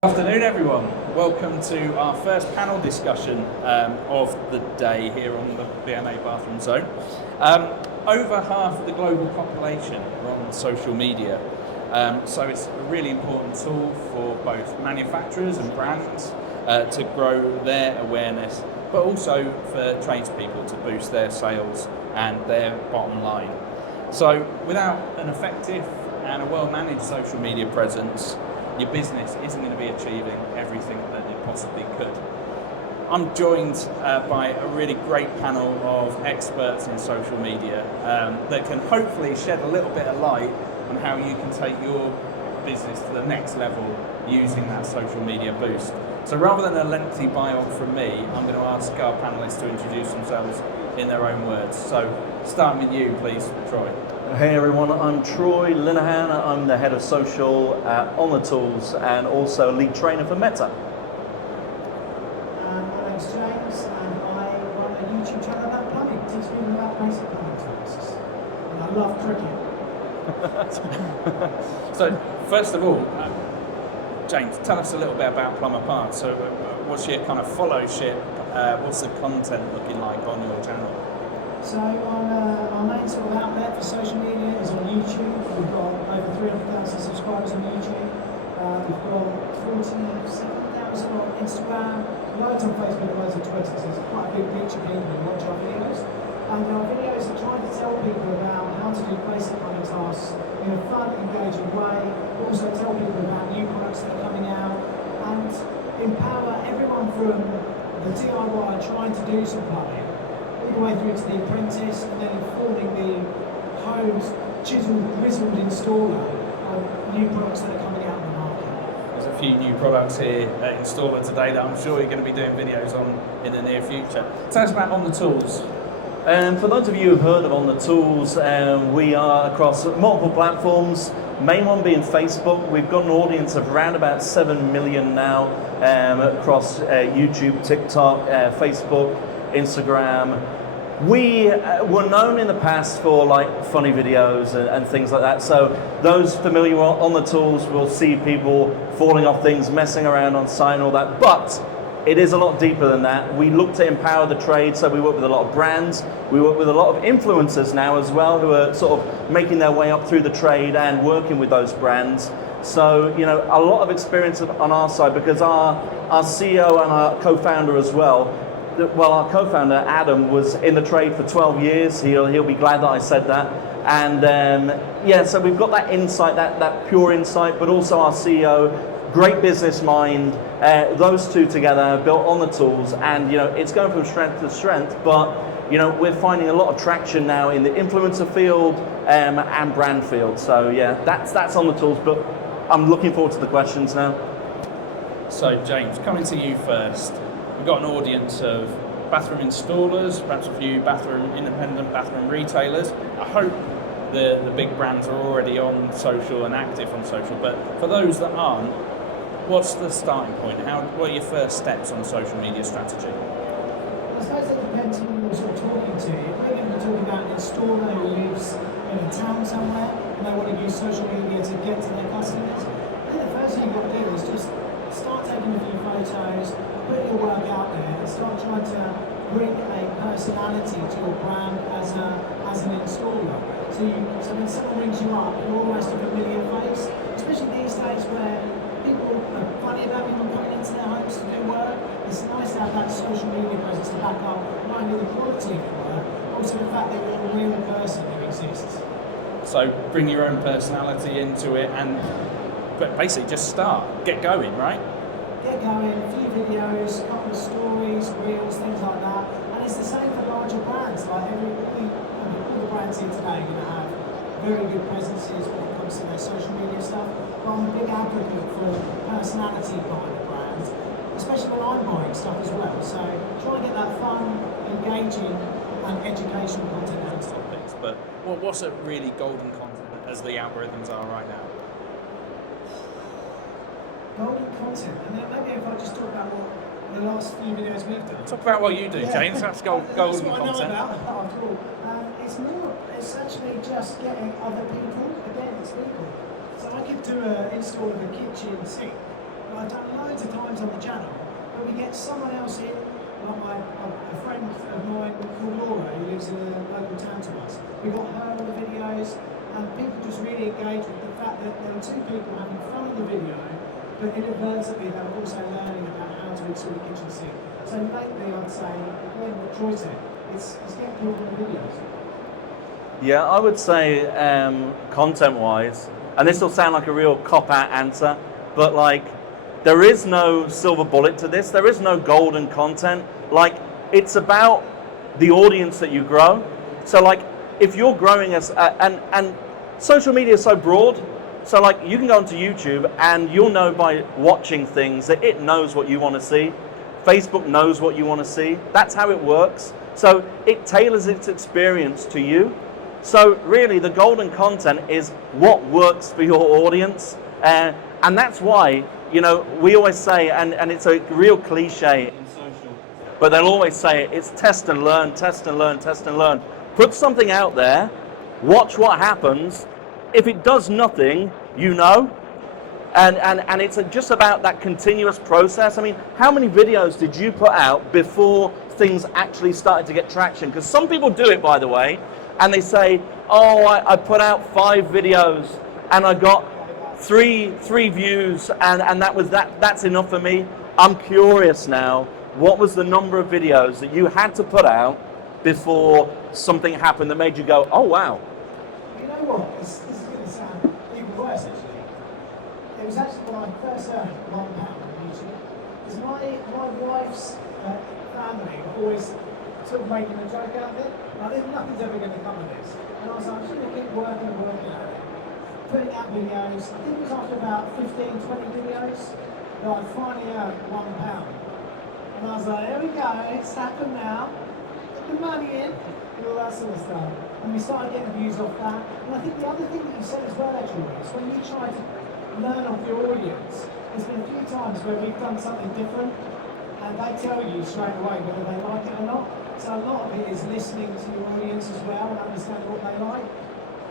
Good afternoon, everyone. Welcome to our first panel discussion of the day here on the BMA Bathroom Zone. Over half of the global population are on social media, so it's a really important tool for both manufacturers and brands to grow their awareness, but also for tradespeople to boost their sales and their bottom line. So without an effective and a well-managed social media presence, your business isn't going to be achieving everything that it possibly could. I'm joined by a really great panel of experts in social media that can hopefully shed a little bit of light on how you can take your business to the next level using that social media boost. So rather than a lengthy bio from me, I'm going to ask our panelists to introduce themselves in their own words. So starting with you, please, Troy. Hey everyone, I'm Troy Linehan. I'm the head of social at On The Tools and also lead trainer for Meta. My name's James and I run a YouTube channel about plumbing, teach people about basic plumbing tools. And I love cricket. So first of all, James, tell us a little bit about Plumber Parts. So what's your kind of followship? What's the content looking like on your channel? So our main sort of outlet for social media is on YouTube. We've got over 300,000 subscribers on YouTube. We've got 47,000 on Instagram, loads on Facebook, loads on Twitter. So it's quite a big reach of people who watch our videos. And our videos are trying to tell people about how to do basic plumbing tasks in a fun, engaging way. Also tell people about new products that are coming out and empower everyone from the DIY trying to do some plumbing all the way through to the apprentice and then informing the home's chiseled, grizzled installer of new products that are coming out in the market. There's a few new products here at Installer today that I'm sure you're going to be doing videos on in the near future. Tell us about On The Tools. For those of you who've heard of On The Tools, we are across multiple platforms, main one being Facebook. We've got an audience of around about 7 million now across YouTube, TikTok, Facebook, Instagram. We were known in the past for like funny videos and things like that. So those familiar on The Tools will see people falling off things, messing around on site and all that. But it is a lot deeper than that. We look to empower the trade, so we work with a lot of brands. We work with a lot of influencers now as well, who are sort of making their way up through the trade and working with those brands. So, you know, a lot of experience on our side because our CEO and our co-founder as well, our co-founder Adam was in the trade for 12 years. He'll be glad that I said that. And yeah, so we've got that insight, that pure insight, but also our CEO, great business mind. Those two together built On The Tools, and you know it's going from strength to strength. But you know we're finding a lot of traction now in the influencer field and brand field. So yeah, that's On The Tools. But I'm looking forward to the questions now. So James, coming to you first. We've got an audience of bathroom installers, perhaps a few independent bathroom retailers. I hope the big brands are already on social and active on social, but for those that aren't, what's the starting point? What are your first steps on social media strategy? I suppose it depends on who you're sort of talking to. If we're going to be talking about an installer who lives in a town somewhere and they want to use social media to get to their customers, I think the first thing you've got to do is just start taking a few photos, put your work out there and start trying to bring a personality to your brand as an installer. So when someone rings you up, you're almost a familiar face, especially these days where people are funny about people coming into their homes to do work. It's nice to have that social media presence to back up not only the quality of the work, but also the fact that you're a real person who exists. So bring your own personality into it and basically just get going, right? Get going, a few videos, a couple of stories, reels, things like that. And it's the same for larger brands. Like all the brands here today are going to have very good presences when it comes to their social media stuff. But I'm a big advocate for personality behind the brand, especially when I'm buying stuff as well. So try and get that fun, engaging and educational content out of topics. But what's a really golden content as the algorithms are right now? Golden content, and then maybe if I just talk about what the last few videos we've done. Talk about what you do, James. That's golden that's what content. I know about, after all. It's more essentially just getting other people, again, it's people. So I could do an install of a kitchen sink, that I've done loads of times on the channel, but we get someone else in, like a friend of mine called Laura, who lives in a local town to us. We got her on the videos, and people just really engage with the fact that there were two people having fun with the video, but inadvertently they were also learning about how to install a kitchen sink. So lately I'd say, again, what Troy said, it's getting people on the videos. Yeah, I would say content-wise, and this will sound like a real cop-out answer, but like, there is no silver bullet to this. There is no golden content. Like, it's about the audience that you grow. So like, if you're growing as, and social media is so broad, so like, you can go onto YouTube and you'll know by watching things that it knows what you want to see. Facebook knows what you want to see. That's how it works. So it tailors its experience to you. So really, the golden content is what works for your audience. And that's why, you know, we always say, and it's a real cliche in social, but they'll always say it's test and learn, test and learn, test and learn. Put something out there, watch what happens. If it does nothing, you know. And it's just about that continuous process. I mean, how many videos did you put out before things actually started to get traction? Because some people do it, by the way, and they say, oh, I put out 5 videos and I got three views and that's enough for me. I'm curious now, what was the number of videos that you had to put out before something happened that made you go, oh wow? You know what, this is going to sound even worse actually. It was actually when I first earned £1 on YouTube. Because my wife's family were always sort of making a joke out of it. I think nothing's ever going to come of this. And I was like, I'm just going to keep working at it. Putting out videos. I think it was after about 15, 20 videos that I finally earned £1. And I was like, here we go, it's happened now. Get the money in, and all that sort of stuff. And we started getting views off that. And I think the other thing that you said as well, actually, is when you try to learn off your audience, there's been a few times where we've done something different, and they tell you straight away whether they like it or not. So a lot of it is listening to your audience as well and understanding what they like.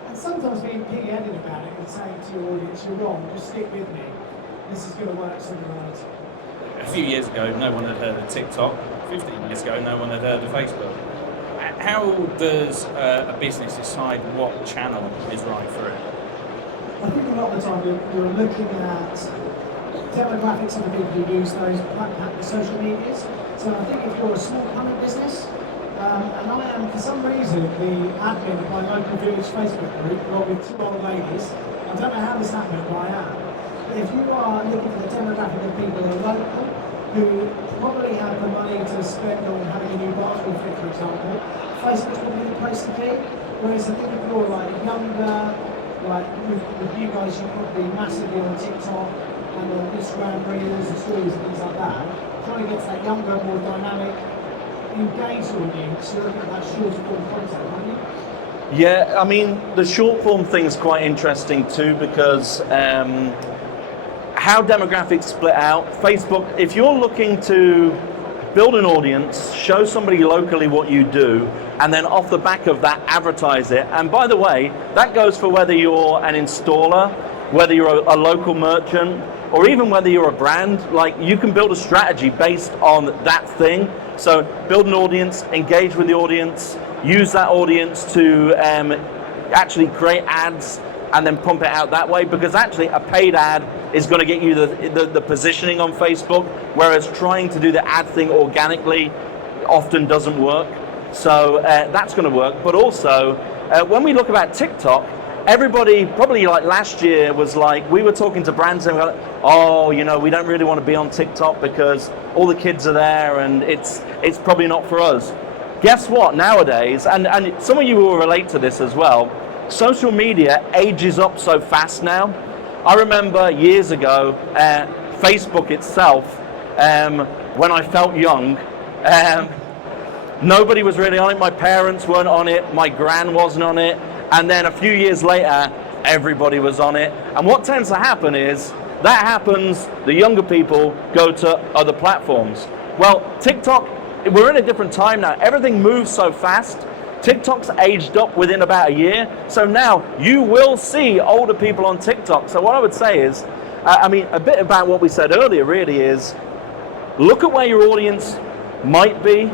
And sometimes being pig-headed about it and saying to your audience, you're wrong, just stick with me. This is going to work sooner or later. A few years ago, no one had heard of TikTok. 15 years ago, no one had heard of Facebook. How does a business decide what channel is right for it? I think a lot of the time you're looking at demographics of the people who use those social medias. So I think if you're a small plumbing business, and I am, for some reason, the admin of my local village Facebook group, along with 2 old ladies. I don't know how this happened, but I am. But if you are looking for the demographic of people who are local, who probably have the money to spend on having a new bathroom fit, for example, Facebook's probably the place to be. Whereas I think if you're like younger, like with you guys, you're probably massively on TikTok and on Instagram reels and stories and things like that. Trying to get to that younger, more dynamic, engaged audience, you're looking at that shorter form content, aren't you? Yeah, I mean, the short form thing is quite interesting too, because how demographics split out. Facebook, if you're looking to build an audience, show somebody locally what you do, and then off the back of that, advertise it. And by the way, that goes for whether you're an installer, whether you're a local merchant, or even whether you're a brand. Like, you can build a strategy based on that thing. So build an audience, engage with the audience, use that audience to actually create ads and then pump it out that way, because actually a paid ad is going to get you the positioning on Facebook, whereas trying to do the ad thing organically often doesn't work. So that's going to work. But also, when we look about TikTok, everybody, probably like last year, was like, we were talking to brands and we were like, oh, you know, we don't really want to be on TikTok because all the kids are there and it's probably not for us. Guess what, nowadays, and some of you will relate to this as well, social media ages up so fast now. I remember years ago, Facebook itself, when I felt young, nobody was really on it. My parents weren't on it, my gran wasn't on it, and then a few years later, everybody was on it. And what tends to happen is, that happens, the younger people go to other platforms. Well, TikTok, we're in a different time now. Everything moves so fast. TikTok's aged up within about a year. So now you will see older people on TikTok. So what I would say is, I mean, a bit about what we said earlier really is, look at where your audience might be,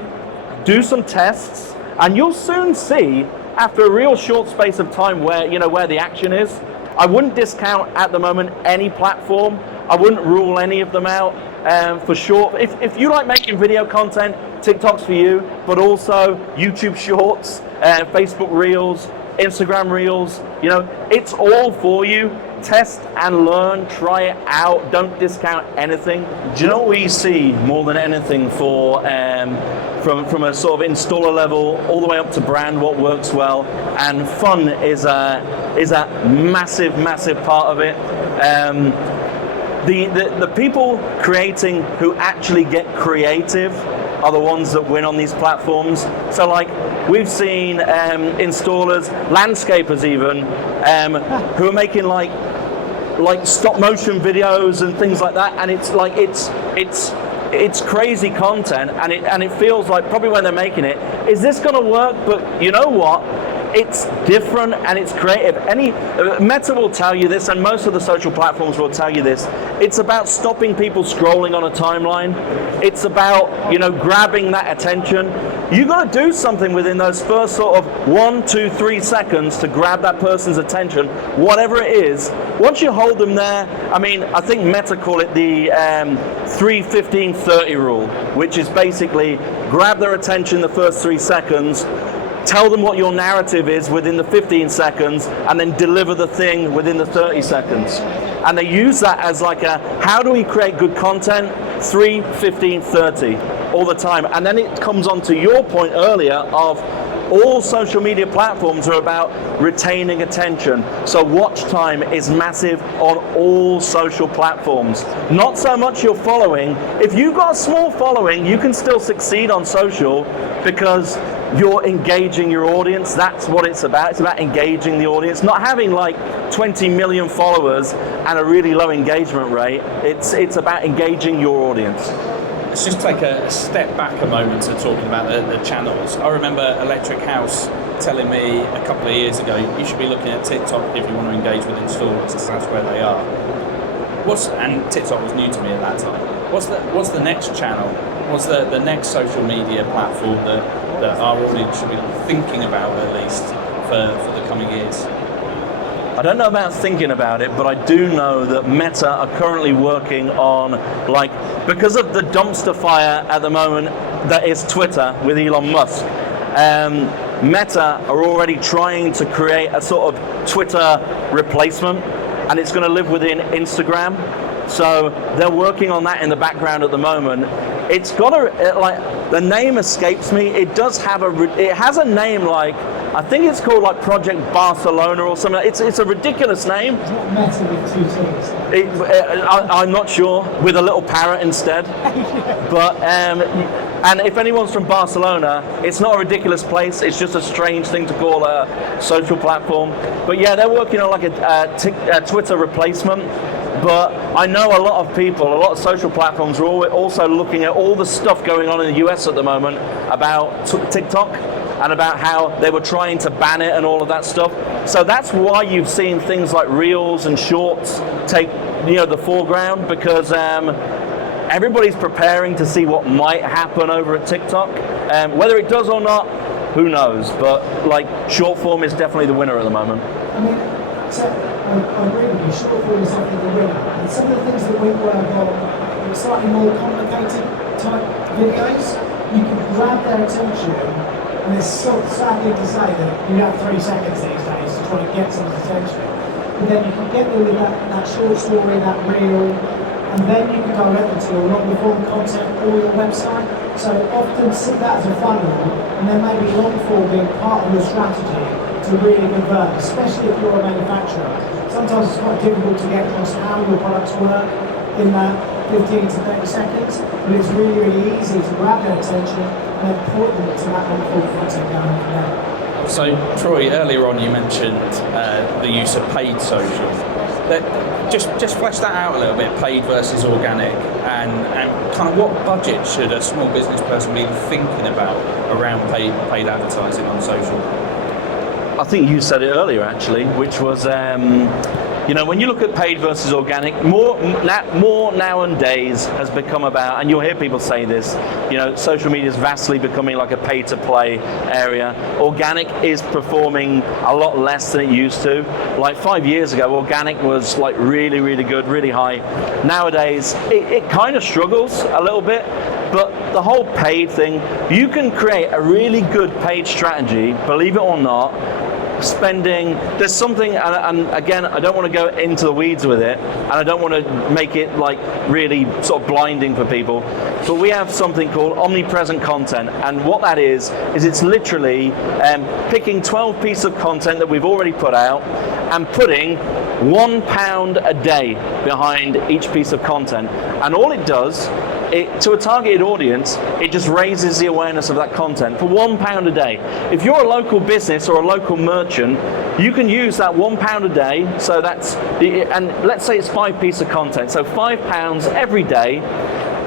do some tests, and you'll soon see, after a real short space of time, where where the action is. I wouldn't discount at the moment any platform. I wouldn't rule any of them out. For sure, if you like making video content, TikTok's for you, but also YouTube Shorts, Facebook Reels, Instagram Reels, it's all for you. Test and learn, try it out, don't discount anything. Do you know what we see more than anything for from a sort of installer level all the way up to brand, what works well, and fun is a massive part of it. The people creating who actually get creative are the ones that win on these platforms. So like we've seen installers, landscapers even, who are making like stop motion videos and things like that, and it's crazy content, and it feels like probably when they're making it, is this going to work? But you know what? It's different and it's creative. Meta will tell you this, and most of the social platforms will tell you this. It's about stopping people scrolling on a timeline. It's about grabbing that attention. You got to do something within those first sort of 1, 2, 3 seconds to grab that person's attention, whatever it is. Once you hold them there, I mean, I think Meta call it the 3-15-30 rule, which is basically grab their attention the first 3 seconds, tell them what your narrative is within the 15 seconds, and then deliver the thing within the 30 seconds. And they use that as like how do we create good content? 3, 15, 30 all the time. And then it comes on to your point earlier of all social media platforms are about retaining attention. So watch time is massive on all social platforms. Not so much your following. If you've got a small following, you can still succeed on social because you're engaging your audience. That's what it's about. It's about engaging the audience, not having like 20 million followers and a really low engagement rate. It's about engaging your audience. Let's just take a step back a moment to talking about the channels. I remember Electric House telling me a couple of years ago, you should be looking at TikTok if you want to engage with installers, because that's where they are. And TikTok was new to me at that time. What's the next channel? What's the next social media platform that our audience should be thinking about, at least for the coming years? I don't know about thinking about it, but I do know that Meta are currently working on, because of the dumpster fire at the moment that is Twitter with Elon Musk, Meta are already trying to create a sort of Twitter replacement, and it's going to live within Instagram. So they're working on that in the background at the moment. It's got the name escapes me. It does have it has a name I think it's called Project Barcelona or something. It's a ridiculous name. It's not Meta with 2 T's. I'm not sure, with a little parrot instead. But and if anyone's from Barcelona, it's not a ridiculous place. It's just a strange thing to call a social platform. But yeah, they're working on a Twitter replacement. But I know a lot of people, a lot of social platforms are also looking at all the stuff going on in the US at the moment about TikTok and about how they were trying to ban it and all of that stuff. So that's why you've seen things like Reels and Shorts take the foreground, because everybody's preparing to see what might happen over at TikTok. Whether it does or not, who knows? But short form is definitely the winner at the moment. I mean, I agree with you, short form is definitely the winner. And some of the things that we work on, slightly more complicated type videos, you can grab their attention, and it's so sad thing to say that you have 3 seconds these days to try and get someone's attention. But then you can get them with that short story, that reel, and then you can direct them to your longer form content or your website. So often see that as a funnel, and then maybe long form being part of your strategy to really convert, especially if you're a manufacturer. Sometimes it's quite difficult to get across how your products work in that 15 to 30 seconds, but it's really, really easy to grab their attention and then point them to that long form content down there. So Troy, earlier on you mentioned the use of paid social. Just flesh that out a little bit, paid versus organic, and kind of what budget should a small business person be thinking about around paid advertising on social? I think you said it earlier actually, which was You know, when you look at paid versus organic, more nowadays has become about, and you'll hear people say this, you know, social media is vastly becoming like a pay-to-play area. Organic is performing a lot less than it used to. Like 5 years ago, organic was like really, really good, really high. Nowadays, it kind of struggles a little bit. But the whole paid thing, you can create a really good paid strategy, believe it or not, spending, there's something, and again, I don't want to go into the weeds with it, and I don't want to make it like really sort of blinding for people, but we have something called omnipresent content, and what that is it's literally picking 12 pieces of content that we've already put out and putting £1 a day behind each piece of content, and all it does, to a targeted audience, it just raises the awareness of that content for £1 a day. If you're a local business or a local merchant, you can use that £1 a day, so that's, and let's say it's 5 pieces of content, so £5 every day,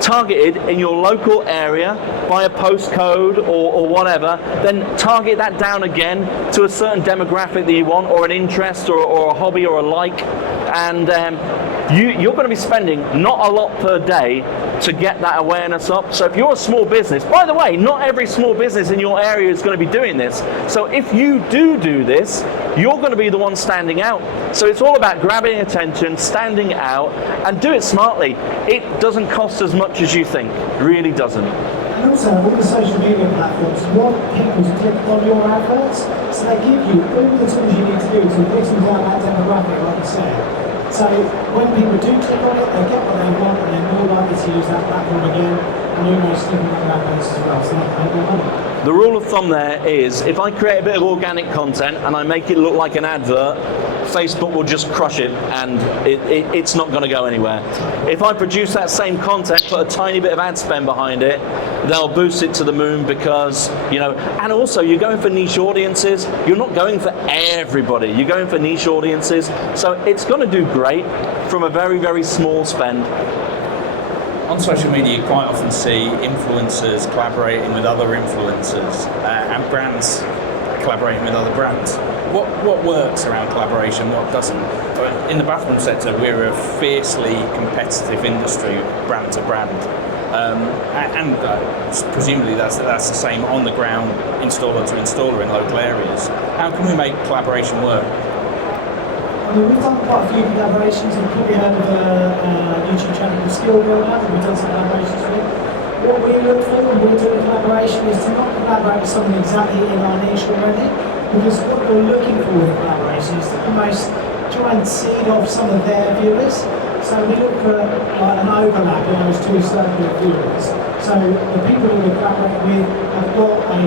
targeted in your local area by a postcode or whatever, then target that down again to a certain demographic that you want, or an interest or a hobby or a like, and you're going to be spending not a lot per day to get that awareness up. So if you're a small business, by the way, not every small business in your area is going to be doing this. So if you do this, you're going to be the one standing out. So it's all about grabbing attention, standing out, and do it smartly. It doesn't cost as much as you think. It really doesn't. And also, all the social media platforms want people to click on your adverts, so they give you all the tools you need to do to listen down that demographic, like you said. So when people do click on it, they get what they want, and they're more likely to use that platform again, and you're going to stick on their adverts as well, so they can make more money. The rule of thumb there is, if I create a bit of organic content and I make it look like an advert, Facebook will just crush it, and it's not going to go anywhere. If I produce that same content, put a tiny bit of ad spend behind it, they'll boost it to the moon, because, you know, and also you're going for niche audiences. You're not going for everybody. You're going for niche audiences. So it's going to do great from a very, very small spend. On social media, you quite often see influencers collaborating with other influencers and brands collaborating with other brands. What works around collaboration, what doesn't? In the bathroom sector, we're a fiercely competitive industry, brand to brand. And presumably that's the same on the ground, installer to installer in local areas. How can we make collaboration work? I mean, we've done quite a few collaborations. You've probably heard of a YouTube channel called Skill Builder that we've done some collaborations with. What we look for when we're doing a collaboration is to not collaborate with someone exactly in our niche already, because what we're looking for with collaboration is to almost try and seed off some of their viewers. So we look for like an overlap in those two circular viewers. So the people that we collaborate with have got a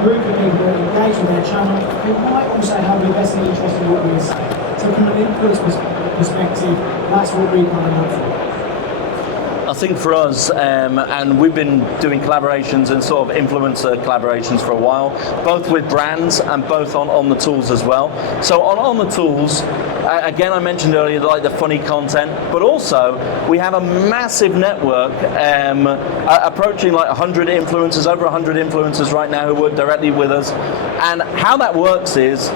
group of people that engage with their channel who might also have a vested interest in what we're saying. So from an influence perspective, that's what we kind of look for. I think for us, and we've been doing collaborations and sort of influencer collaborations for a while, both with brands and both on the tools as well. So on the tools, again, I mentioned earlier, like the funny content, but also we have a massive network approaching like 100 influencers, over 100 influencers right now who work directly with us. And how that works is,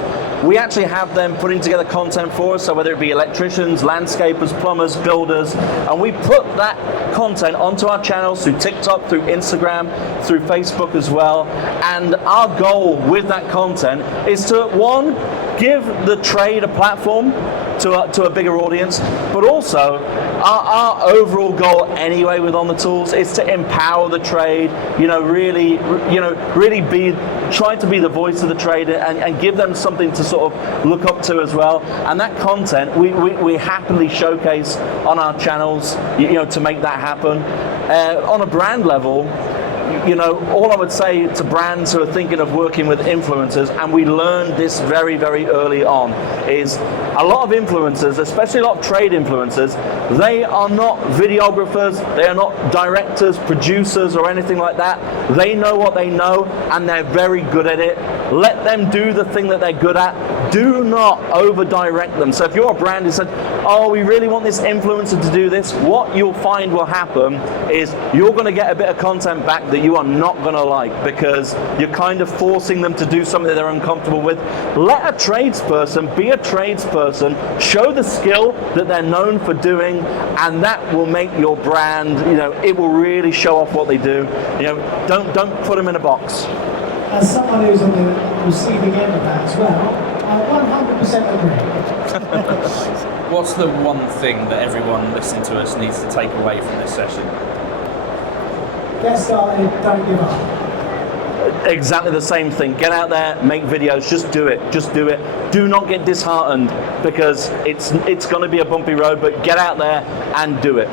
we actually have them putting together content for us, so whether it be electricians, landscapers, plumbers, builders, and we put that content onto our channels through TikTok, through Instagram, through Facebook as well. And our goal with that content is to, one, give the trade a platform to a bigger audience, but also our overall goal anyway with On The Tools is to empower the trade, really be trying to be the voice of the trade and give them something to sort of look up to as well. And that content we happily showcase on our channels, to make that happen. On a brand level, all I would say to brands who are thinking of working with influencers, and we learned this very, very early on, is a lot of influencers, especially a lot of trade influencers, they are not videographers, they are not directors, producers, or anything like that. They know what they know, and they're very good at it. Let them do the thing that they're good at. Do not over-direct them. So if you're a brand who said, oh, we really want this influencer to do this, what you'll find will happen is you're going to get a bit of content back that you are not going to like, because you're kind of forcing them to do something that they're uncomfortable with. Let a tradesperson be a tradesperson, show the skill that they're known for doing, and that will make your brand, it will really show off what they do. Don't put them in a box. As someone who's on the receiving end of that as well, I 100% agree. What's the one thing that everyone listening to us needs to take away from this session? Get started, don't give up. Exactly the same thing. Get out there, make videos, just do it. Just do it. Do not get disheartened, because it's going to be a bumpy road, but get out there and do it.